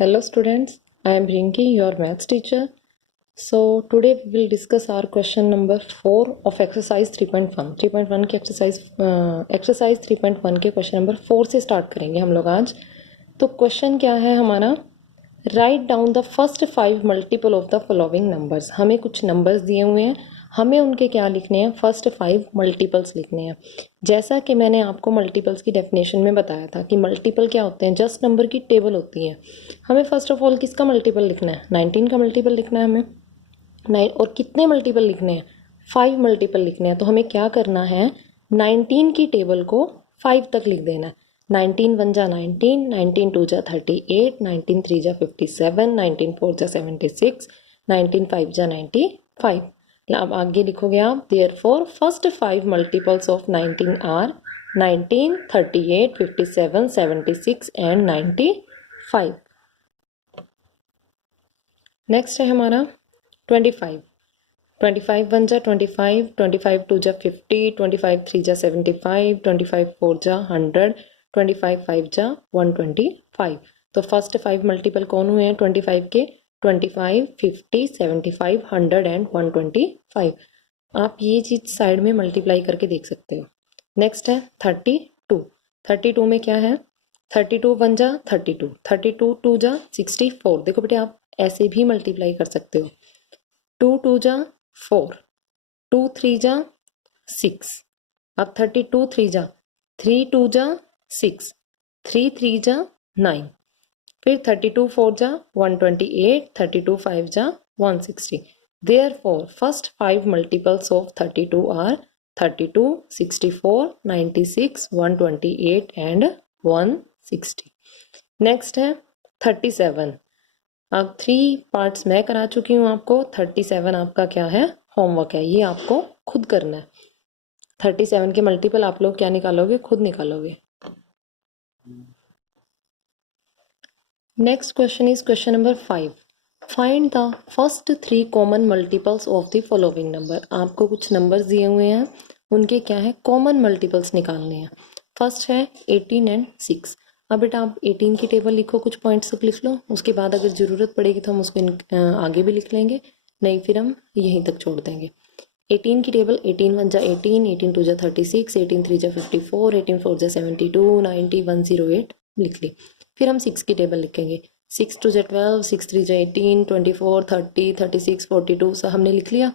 Hello students, I am Rinki, your maths teacher. So today we will discuss our question number 4 of exercise 3.1. 3.1 के exercise 3.1 के question number 4 से start करेंगे हम लोग आज. तो question क्या है हमारा, write down the first 5 multiple of the following numbers. हमें कुछ नंबर्स दिए हुए हैं, हमें उनके क्या लिखने हैं, फर्स्ट 5 मल्टीपल्स लिखने हैं. जैसा कि मैंने आपको मल्टीपल्स की डेफिनेशन में बताया था कि मल्टीपल क्या होते हैं, जस्ट नंबर की टेबल होती है. हमें फर्स्ट ऑफ ऑल किसका मल्टीपल लिखना है, 19 का मल्टीपल लिखना है हमें. 9 और कितने मल्टीपल लिखने हैं, 5 मल्टीपल लिखने हैं. तो हमें क्या करना है, 19 की टेबल को 5 तक लिख देना है. 19 1 जा 19, 19 2 जा 38, 19 3 जा 57, 19 4 जा 76, 19 5 जा 95. अब आगे लिखोगे आप, therefore first 5 multiples of 19 are 19, 38, 57, 76 and 95. Next है हमारा 25. 25 1 जा 25, 25 2 जा 50, 25 3 जा 75, 25 4 जा 100, 25 5 जा 125. तो फर्स्ट 5 मल्टीपल कौन हुए हैं 25 के, 25, 50, 75, 100 एंड 125. आप ये चीज़ साइड में मल्टीप्लाई करके देख सकते हो. नेक्स्ट है 32. 32 में क्या है, 32 1 जा 32, 32 2 जा 64. देखो बेटे आप ऐसे भी मल्टीप्लाई कर सकते हो. 2 2 जा 4, 2 3 जा 6. अब 32 3 जा 3 2 जा 6, 3 3 जा 9. फिर 32 4 जा 128, 32 5 जा 160. Therefore, first 5 multiples of 32 are 32, 64, 96, 128 and 160. Next है 37. अब 3 पार्ट्स मैं करा चुकी हूँ आपको. 37 आपका क्या है, होमवर्क है, ये आपको खुद करना है. 37 के मल्टीपल आप लोग क्या निकालोगे, खुद निकालोगे. Next question is question number 5. Find the first 3 common multiples of the following number. आपको कुछ नंबर्स दिए हुए हैं, उनके क्या है, कॉमन मल्टीपल्स निकालने हैं. फर्स्ट है 18 एंड 6. अब बेटा आप 18 की टेबल लिखो, कुछ पॉइंट्स तक लिख लो, उसके बाद अगर ज़रूरत पड़ेगी तो हम उसको आगे भी लिख लेंगे, नहीं फिर हम यहीं तक छोड़ देंगे. 18 की टेबल, 18 1 जा 18, 18 2 जा 36, 18 3 जा 54, 18 4 जा 72, 90 108 लिख ली. फिर हम 6 की टेबल लिखेंगे. 6 2 जा 12, 6 3 जा 18, 24 30, 36 42 सब हमने लिख लिया.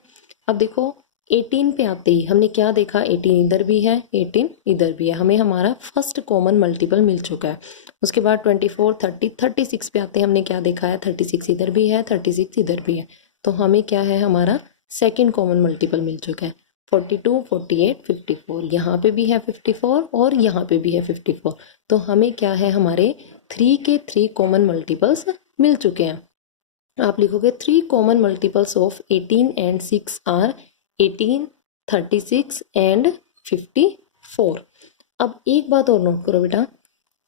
अब देखो 18 पे आते ही हमने क्या देखा, 18 इधर भी है, 18 इधर भी है, हमें हमारा फर्स्ट कॉमन मल्टीपल मिल चुका है. उसके बाद 24 30 36 पे आते हैं, हमने क्या देखा है, 36 इधर भी है, 36 इधर भी है. तो हमें क्या है, हमारा सेकेंड कॉमन मल्टीपल मिल चुका है. 42 48 54, यहाँ पे भी है 54 और यहाँ पे भी है 54. तो हमें क्या है, हमारे 3 के 3 कॉमन मल्टीपल्स मिल चुके हैं. आप लिखोगे 3 common multiples of 18 and 6 are 18, 36 and 54. अब एक बात और नोट करो बेटा,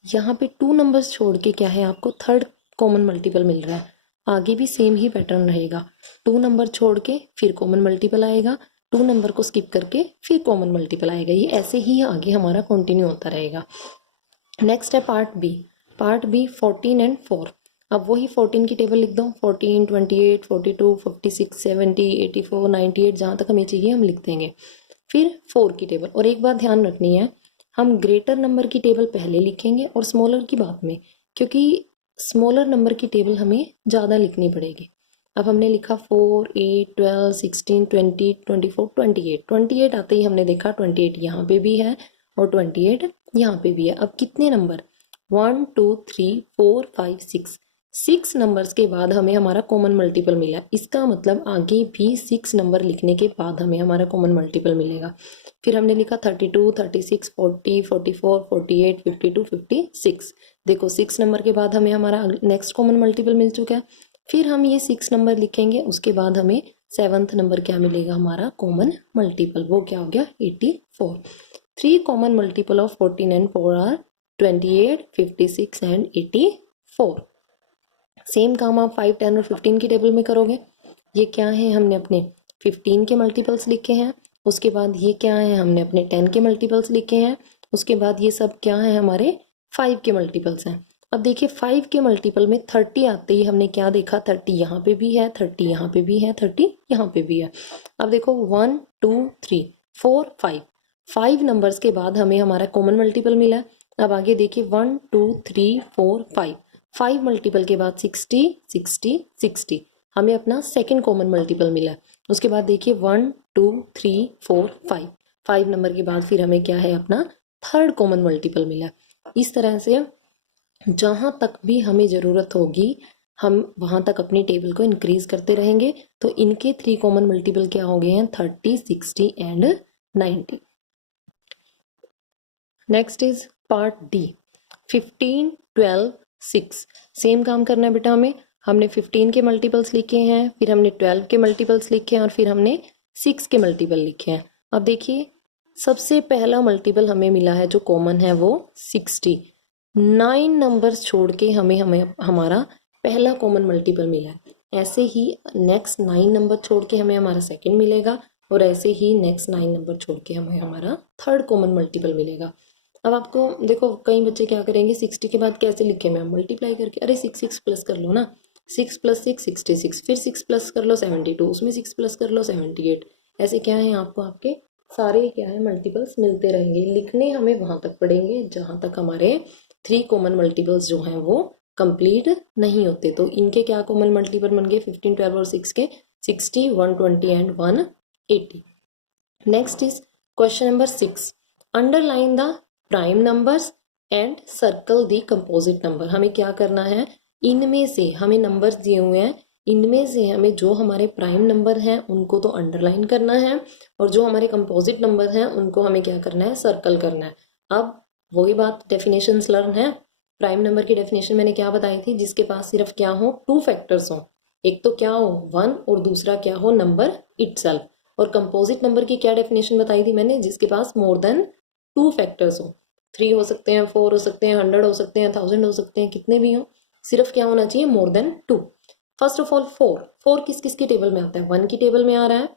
यहाँ पे 2 नंबर्स छोड़ के क्या है, आपको थर्ड कॉमन मल्टीपल मिल रहा है. आगे भी सेम ही पैटर्न रहेगा. 2 नंबर छोड़ के फिर कॉमन मल्टीपल आएगा, 2 नंबर को स्किप करके फिर कॉमन मल्टीपल आएगा. ये ऐसे ही आगे हमारा कंटिन्यू होता रहेगा. नेक्स्ट है part B. Part B 14 and 4. अब वही 14 की टेबल लिख दो. 14 28 42 46 70 84 98 जहाँ तक हमें चाहिए हम लिख देंगे. फिर 4 की टेबल. और एक बात ध्यान रखनी है, हम ग्रेटर नंबर की टेबल पहले लिखेंगे और स्मॉलर की बाद में, क्योंकि स्मॉलर नंबर की टेबल हमें ज़्यादा लिखनी पड़ेगी. अब हमने लिखा 4 8 12 16 20 24 28. 28 आते ही हमने देखा 28 यहाँ पे भी है और 28 यहाँ पे भी है. अब कितने नंबर, 1 2 3 4 5 6. 6 नंबर्स के बाद हमें हमारा कॉमन मल्टीपल मिला. इसका मतलब आगे भी 6 नंबर लिखने के बाद हमें हमारा कॉमन मल्टीपल मिलेगा. फिर हमने लिखा 32 36 40 44 48 52 56. देखो 6 नंबर के बाद हमें हमारा नेक्स्ट कॉमन मल्टीपल मिल चुका है. फिर हम ये 6 नंबर लिखेंगे, उसके बाद हमें 7th नंबर क्या मिलेगा, हमारा कॉमन मल्टीपल, वो क्या हो गया 84. 3 common multiple of 14 and 4 are 28 56 and 84. Same काम आप 5 10 और 15 की टेबल में करोगे. ये क्या है, हमने अपने 15 के मल्टीपल्स लिखे हैं. उसके बाद ये क्या है, हमने अपने 10 के मल्टीपल्स लिखे हैं. उसके बाद ये सब क्या है, हमारे 5 के मल्टीपल्स हैं. अब देखिए 5 के मल्टीपल में 30 आते ही हमने क्या देखा, 30 यहाँ पे भी है, 30 यहाँ पे भी है, 30 यहाँ पे भी है। अब देखो 1 2 3 4 5, 5 नंबर्स के बाद हमें हमारा कॉमन मल्टीपल मिला। अब आगे देखिए 1 2 3 4 5, 5 मल्टीपल के बाद 60 60 60, हमें अपना सेकंड कॉमन मल्टीपल मिला। उसके बाद देखिए 1 2 3 4 5, 5 नंबर के बाद फिर हमें क्या है, अपना थर्ड कॉमन मल्टीपल मिला। इस तरह से जहां तक भी हमें ज़रूरत होगी हम वहां तक अपनी टेबल को इंक्रीज करते रहेंगे। तो इनके 3 कॉमन मल्टीपल क्या हो गए हैं, 30 60 and 90। Next is part D, 15 12 6। Same काम करना है बेटा हमें। हमने 15 के मल्टीपल्स लिखे हैं, फिर हमने 12 के मल्टीपल्स लिखे हैं और फिर हमने 6 के मल्टीपल लिखे हैं। अब देखिए सबसे पहला मल्टीपल हमें मिला है जो कॉमन है वो 60। 9 नंबर्स छोड़ के हमें हमारा पहला कॉमन मल्टीपल मिला है। ऐसे ही नेक्स्ट 9 नंबर छोड़ के हमें हमारा सेकंड मिलेगा और ऐसे ही नेक्स्ट 9 नंबर छोड़ के हमें हमारा थर्ड कॉमन मल्टीपल मिलेगा। अब आपको देखो कई बच्चे क्या करेंगे, 60 के बाद कैसे लिखे मैम, मल्टीप्लाई करके। अरे 6 6 प्लस कर लो ना, 6 + 6 66, फिर 6 प्लस कर लो 72, उसमें 6 प्लस कर लो 78। ऐसे क्या है आपको आपके सारे क्या है मल्टीपल्स मिलते रहेंगे। लिखने हमें वहां तक पड़ेंगे जहां तक हमारे 3 कॉमन मल्टीपल्स जो हैं वो कंप्लीट नहीं होते। तो इनके क्या कॉमन मल्टीपल बन गए, 15 12 और 6 के 60 120 and 180। Next is question number 6, underline the prime numbers and circle the composite number. हमें क्या करना है, इनमें से हमें नंबर्स दिए हुए हैं, इनमें से हमें जो हमारे प्राइम नंबर हैं उनको तो अंडरलाइन करना है और जो हमारे कंपोजिट नंबर हैं उनको हमें क्या करना है, सर्कल करना है। अब वही बात, डेफिनेशंस लर्न है। प्राइम नंबर की डेफिनेशन मैंने क्या बताई थी, जिसके पास सिर्फ क्या हो, 2 फैक्टर्स हो, एक तो क्या हो 1 और दूसरा क्या हो नंबर इटसेल्फ। और कंपोजिट नंबर की क्या डेफिनेशन बताई थी मैंने, जिसके पास मोर देन 2 फैक्टर्स हो, 3 हो सकते हैं, 4 हो सकते हैं, 100 हो सकते हैं, 1000 हो सकते हैं, कितने भी हो, सिर्फ क्या होना चाहिए, more than 2। First of all 4 किस किस की टेबल में आता है, 1 की टेबल में आ रहा है,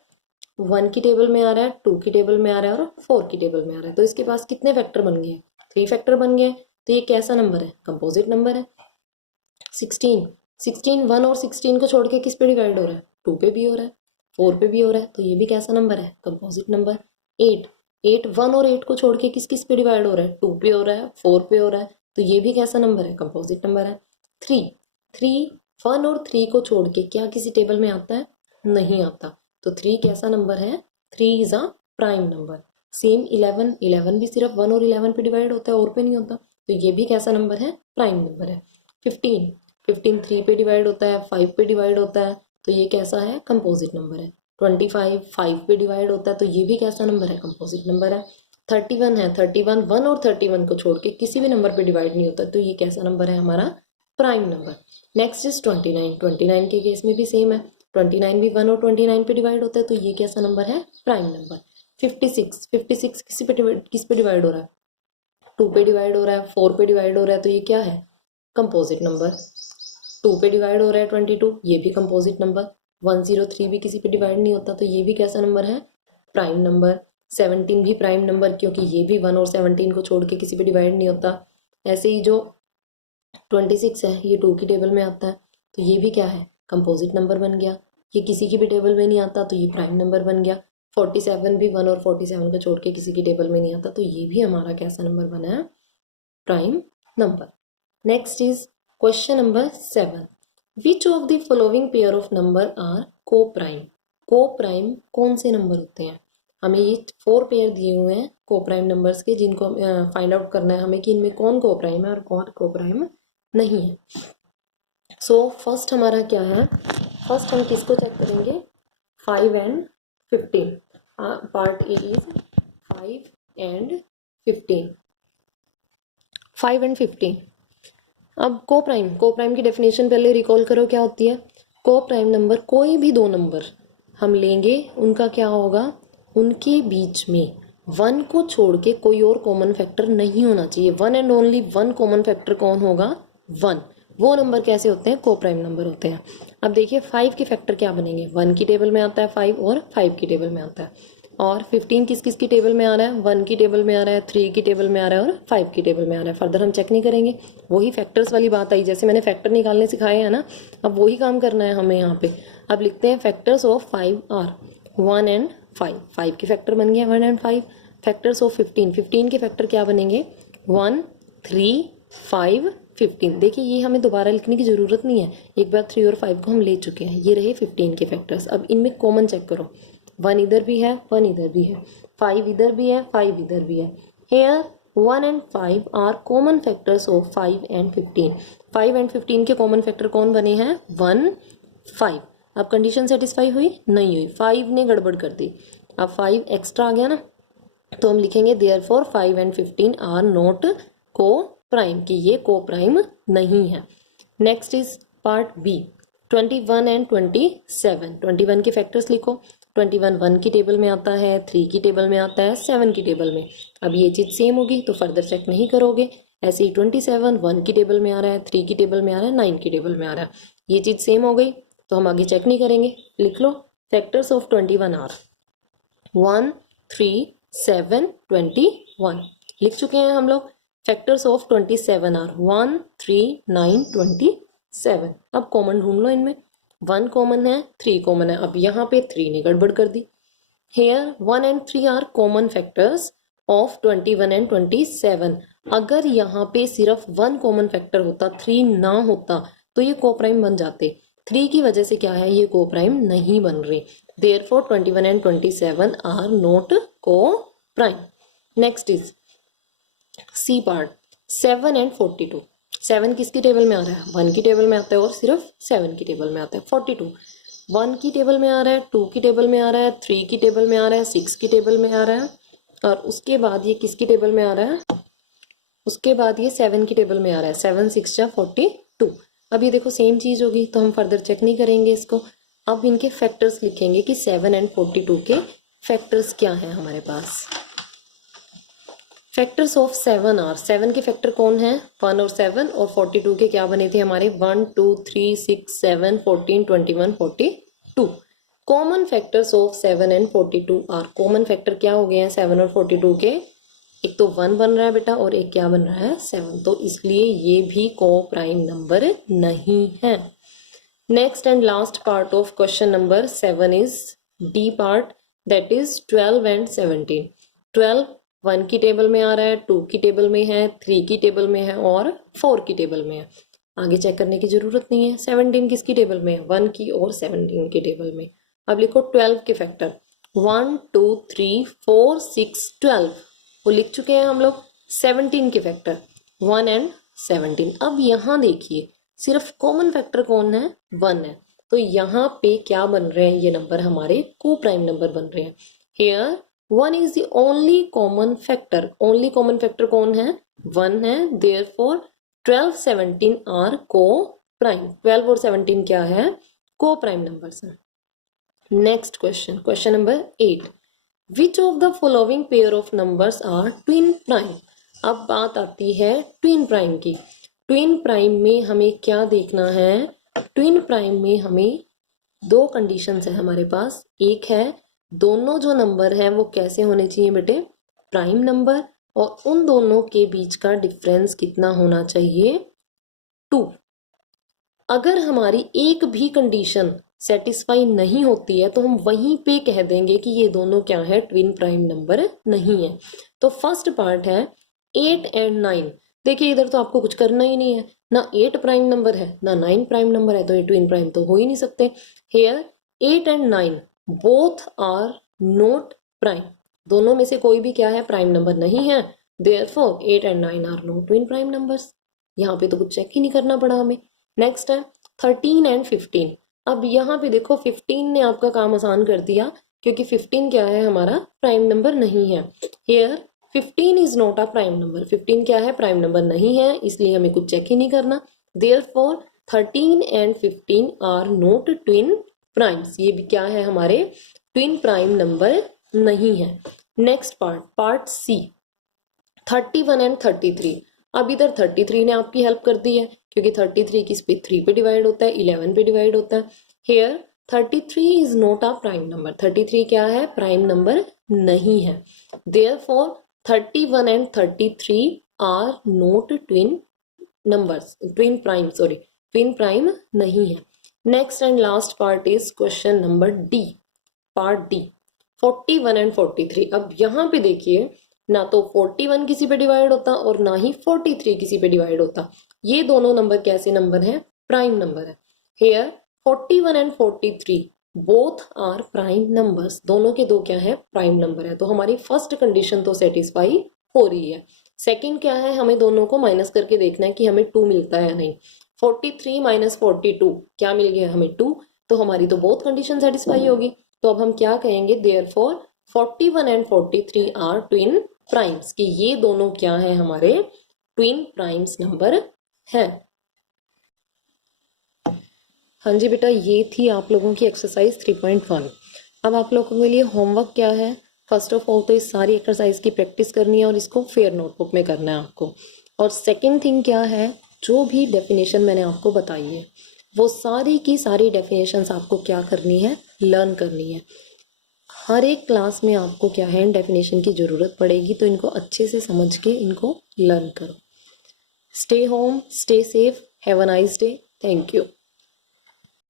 1 की टेबल में आ रहा है, 2 की टेबल में आ रहा है और 4 की टेबल में आ रहा है। तो इसके पास कितने फैक्टर बन गए, 3 फैक्टर बन गए। तो ये कैसा नंबर है, कंपोजिट नंबर है। 16 1 और 16 को छोड़ के किस पे डिवाइड हो रहा है, 2 पे भी हो रहा है, 4 पे भी हो रहा है, तो ये भी कैसा नंबर है, कंपोजिट नंबर। 8 1 और 8 को छोड़ के किस किस पे डिवाइड हो रहा है, 2 पे हो रहा है, 4 पे हो रहा है, तो ये भी कैसा नंबर है, कंपोजिट नंबर है। 3 1 और 3 को छोड़ के क्या किसी टेबल में आता है, नहीं आता, तो 3 कैसा नंबर है, 3 is a prime number. Same 11 भी सिर्फ 1 और 11 पे डिवाइड होता है और पे नहीं होता, तो ये भी कैसा नंबर है, प्राइम नंबर है। 15 3 पे डिवाइड होता है, 5 पे डिवाइड होता है, तो ये कैसा है, कंपोजिट नंबर है। 25 5 पे डिवाइड होता है, तो ये भी कैसा नंबर है, कंपोजिट नंबर है। 31 है, 31 1 और 31 को छोड़ के किसी भी नंबर पे डिवाइड नहीं होता, तो ये कैसा नंबर है, हमारा प्राइम नंबर। नेक्स्ट इज 29 के केस में भी सेम है, 29 भी 1 और 29 पे डिवाइड होता है, तो ये कैसा नंबर है, प्राइम नंबर। 56 किस पे डिवाइड हो रहा है, 2 पे डिवाइड हो रहा है, 4 पे डिवाइड हो रहा है, तो ये क्या है, कंपोजिट नंबर। 2 पे डिवाइड हो रहा है 22, ये भी कंपोजिट नंबर। 103 भी किसी पे डिवाइड नहीं होता, तो ये भी कैसा नंबर है, प्राइम नंबर। 17 भी प्राइम नंबर, क्योंकि ये भी 1 और 17 को छोड़ के किसी पे डिवाइड नहीं होता। ऐसे ही जो 26 है ये 2 की टेबल में आता है, तो ये भी क्या है, कंपोजिट नंबर बन गया। ये किसी की भी टेबल में नहीं आता, तो ये प्राइम नंबर बन गया। 47 भी 1 और 47 को छोड़ के किसी की टेबल में नहीं आता, तो ये भी हमारा कैसा नंबर बना है, prime number. Next is question number 7, which of the following pair of number are coprime. Coprime कौन से नंबर होते हैं, हमें ये 4 पेयर दिए हुए हैं को प्राइम नंबर्स के, जिनको फाइंड आउट करना है हमें कि इनमें कौन को प्राइम है और कौन को प्राइम नहीं है। सो फर्स्ट हमारा क्या है, फर्स्ट हम किसको चेक करेंगे, 5 and 15। Part A is 5 and 15, 5 and 15। अब को प्राइम की डेफिनेशन पहले रिकॉल करो क्या होती है। को प्राइम नंबर कोई भी 2 नंबर हम लेंगे, उनका क्या होगा, उनके बीच में 1 को छोड़ के कोई और कॉमन फैक्टर नहीं होना चाहिए। 1 एंड ओनली 1 कॉमन फैक्टर कौन होगा, 1। वो नंबर कैसे होते हैं, को प्राइम नंबर होते हैं। अब देखिए 5 के फैक्टर क्या बनेंगे, 1 की टेबल में आता है 5 और 5 की टेबल में आता है। और 15 किस किस की टेबल में आ रहा है, 1 की टेबल में आ रहा है, 3 की टेबल में आ रहा है और 5 की टेबल में आ रहा है। फर्दर हम चेक नहीं करेंगे, वही फैक्टर्स वाली बात आई, जैसे मैंने फैक्टर निकालने सिखाए हैं ना, अब वही काम करना है हमें यहाँ पे। अब लिखते हैं फैक्टर्स ऑफ 5 आर 1 एंड 5, 5 के फैक्टर बन गए 1 एंड 5। फैक्टर्स ऑफ 15, 15 के फैक्टर क्या बनेंगे, 1 3 5 15। देखिए ये हमें दोबारा लिखने की ज़रूरत नहीं है, एक बार 3 और 5 को हम ले चुके हैं। ये रहे 15 के फैक्टर्स। अब इनमें कॉमन चेक करो, 1 इधर भी है, 1 इधर भी है, 5 इधर भी है, 5 इधर भी है। Here 1 and 5 are common factors of 5 and 15। 5 and 15 के कॉमन फैक्टर कौन बने हैं, 1 5। अब कंडीशन सेटिस्फाई हुई, नहीं हुई, 5 ने गड़बड़ कर दी। अब 5 एक्स्ट्रा आ गया ना, तो हम लिखेंगे therefore 5 and 15 are not coprime, कि ये को प्राइम नहीं है। Next is part B, 21 and 27। 21 के फैक्टर्स लिखो। 21 1 की टेबल में आता है, 3 की टेबल में आता है, 7 की टेबल में। अब ये चीज़ सेम होगी तो फर्दर चेक नहीं करोगे। ऐसे ही 27 1 की टेबल में आ रहा है, 3 की टेबल में आ रहा है, 9 की टेबल में आ रहा है। ये चीज़ सेम हो गई तो हम आगे चेक नहीं करेंगे। लिख लो फैक्टर्स ऑफ 21 आर 1 3 7 21। लिख चुके हैं हम लोग। Factors of 27 are 1 3 9 27। अब कॉमन ढूंढ लो इनमें, 1 कॉमन है, 3 कॉमन है। अब यहाँ पे 3 ने गड़बड़ कर दी। Here 1 and 3 are common factors of 21 and 27। अगर यहाँ पे सिर्फ 1 कॉमन फैक्टर होता, 3 ना होता, तो ये को प्राइम बन जाते। 3 की वजह से क्या है, ये को प्राइम नहीं बन रही। Therefore 21 and 27 are not coprime. Next is C part, 7 and 42। 7 किसकी टेबल में आ रहा है, 1 की टेबल में आता है और सिर्फ 7 की टेबल में आता है। 42 1 की टेबल में आ रहा है, 2 की टेबल में आ रहा है, 3 की टेबल में आ रहा है, 6 की टेबल में आ रहा है, और उसके बाद ये किसकी टेबल में आ रहा है, उसके बाद ये 7 की टेबल में आ रहा है। 7 6 जा 42। अब ये देखो सेम चीज़ होगी तो हम फर्दर चेक नहीं करेंगे इसको। अब इनके फैक्टर्स लिखेंगे कि 7 एंड 42 के फैक्टर्स क्या हैं हमारे पास। फैक्टर्स ऑफ 7 आर, 7 के फैक्टर कौन है, 1 और 7, और 42 के क्या बने थे हमारे, 1 2 3 6 7 14 21 42। Common factors of 7 and 42 are, common factor क्या हो गए हैं 7 और 42 के, एक तो 1 बन रहा है बेटा और एक क्या बन रहा है 7, तो इसलिए ये भी को प्राइम नंबर नहीं है। Next and last part of question number 7 is D part, that is 12 and 17। 12 1 की टेबल में आ रहा है, 2 की टेबल में है, 3 की टेबल में है और 4 की टेबल में है। आगे चेक करने की जरूरत नहीं है। 17 किसकी टेबल में है, 1 की और 17 की टेबल में। अब लिखो 12 के फैक्टर, 1 2 3 4 6 12, वो लिख चुके हैं हम लोग। 17 के फैक्टर 1 एंड 17। अब यहाँ देखिए सिर्फ कॉमन फैक्टर कौन है, 1 है, तो यहाँ पे क्या बन रहे हैं, ये नंबर हमारे को प्राइम नंबर बन रहे हैं। Here 1 is the only common factor, only common factor कौन है, 1 है, therefore 12 17 are को प्राइम। 12 और 17 क्या है, को प्राइम नंबर्स हैं। Next question, question number 8, which of the following pair of numbers are twin prime. अब बात आती है ट्विन प्राइम की। ट्विन प्राइम में हमें क्या देखना है, ट्विन प्राइम में हमें दो कंडीशंस है हमारे पास। एक है दोनों जो नंबर हैं वो कैसे होने चाहिए बेटे, प्राइम नंबर, और उन दोनों के बीच का डिफरेंस कितना होना चाहिए, 2। अगर हमारी एक भी कंडीशन सेटिस्फाई नहीं होती है तो हम वहीं पे कह देंगे कि ये दोनों क्या है, ट्विन प्राइम नंबर नहीं है। तो फर्स्ट पार्ट है 8 एंड 9। देखिए इधर तो आपको कुछ करना ही नहीं है, ना 8 प्राइम नंबर है ना 9 प्राइम नंबर है, तो ये ट्विन प्राइम तो हो ही नहीं सकते। Here 8 and 9 both are not prime, दोनों में से कोई भी क्या है, प्राइम नंबर नहीं है। Therefore 8 and 9 are not twin prime numbers. यहाँ पे तो कुछ चेक ही नहीं करना पड़ा हमें। नेक्स्ट है 13 एंड 15। अब यहाँ पे देखो 15 ने आपका काम आसान कर दिया, क्योंकि 15 क्या है, हमारा प्राइम नंबर नहीं है। Here 15 is not a prime number, 15 क्या है, प्राइम नंबर नहीं है, इसलिए हमें कुछ चेक ही नहीं करना। Therefore 13 and 15 are not twin primes, ये भी क्या है, हमारे ट्विन प्राइम नंबर नहीं है। Next part, part C, 31 and 33। अब इधर 33 ने आपकी हेल्प कर दी है, क्योंकि 33 किस पे, 3 पे डिवाइड होता है, 11 पे डिवाइड होता है। Here 33 is not a prime number. 33 क्या है? प्राइम नंबर नहीं है। Therefore 31 and 33 are not twin numbers, twin prime, sorry, twin prime नहीं है। Next and last part is question number D, part D, 41 and 43। अब यहाँ पे देखिए, ना तो 41 किसी पे डिवाइड होता और ना ही 43 किसी पे डिवाइड होता। ये दोनों नंबर कैसे नंबर हैं? प्राइम नंबर है। Here 41 and 43 both are prime numbers, दोनों के दो क्या है? प्राइम नंबर है। तो हमारी फर्स्ट कंडीशन तो सेटिस्फाई हो रही है। सेकंड क्या है? हमें दोनों को माइनस करके देखना है कि हमें 2 मिलता है या नहीं। 43 माइनस 42 क्या मिल गया? हमें 2। तो हमारी तो बोथ कंडीशन सेटिस्फाई होगी। तो अब हम क्या कहेंगे? Therefore 41 and 43 are twin primes, कि ये दोनों क्या है? हमारे ट्विन प्राइम्स नंबर है। हाँ जी बेटा, ये थी आप लोगों की एक्सरसाइज 3.1। अब आप लोगों के लिए होमवर्क क्या है? फर्स्ट ऑफ ऑल तो इस सारी एक्सरसाइज की प्रैक्टिस करनी है और इसको फेयर नोटबुक में करना है आपको। और सेकंड थिंग क्या है? जो भी डेफिनेशन मैंने आपको बताई है वो सारी की सारी डेफिनेशंस आपको क्या करनी है? लर्न करनी है। हर एक क्लास में आपको क्या है? डेफिनेशन की ज़रूरत पड़ेगी, तो इनको अच्छे से समझ के इनको लर्न करो। Stay home, stay safe, have a nice day. Thank you.